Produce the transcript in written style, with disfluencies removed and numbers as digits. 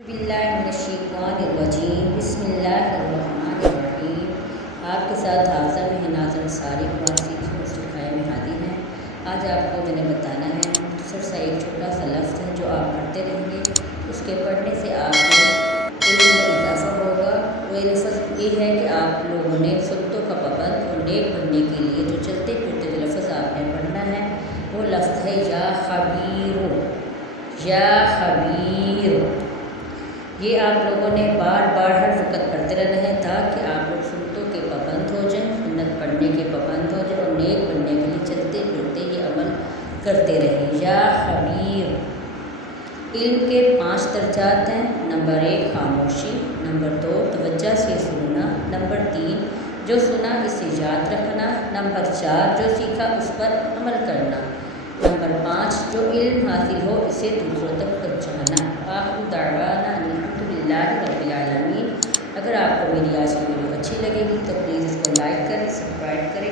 बिस्मिल्लाहिर्रहमानिर्रहीम। बिस्मिल्लाहिर्रहमानिर्रहीम। आपके साथ हाफ़िज़ा महनाज़ अंसारी कुरान सीखने सिखाए में हाजिर हैं। आज आपको मैंने बताना है मुख्तसर सा एक छोटा सा लफ्ज़ है जो आप पढ़ते रहेंगे, उसके पढ़ने से आपके इल्म में इजाफ़ा होगा। वो लफ्ज़ ये है कि आप लोगों ने सुन्नतों का पाबंद और नेक बनने के लिए जो चलते फिरते जो लफ्ज़ आपने पढ़ना है वो लफ्ज़ है या खबीर। या खबीर ये आप लोगों ने बार बार हर वक्त पढ़ते रहना है ताकि आप लोग सुन्नतों के पाबंद हो जाएं, सुन्नत पढ़ने के पाबंद हो जाएं और नेक बनने के लिए चलते फिरते ये अमल करते रहें। या खबीर। इल्म के 5 दर्जात हैं। नंबर 1 खामोशी, नंबर 2 तवज्जो से सुनना, नंबर 3 जो सुना इसे याद रखना, नंबर 4 जो सीखा उस पर अमल करना, नंबर 5 जो इल्म हासिल हो इसे दूसरों तक पहुँचाना। आखिर दावाना अल्हम्दुलिल्लाहि रब्बिल आलमीन। अगर आपको मेरी आज की वीडियो अच्छी लगेगी तो प्लीज़ इसको लाइक करें, सब्सक्राइब करें।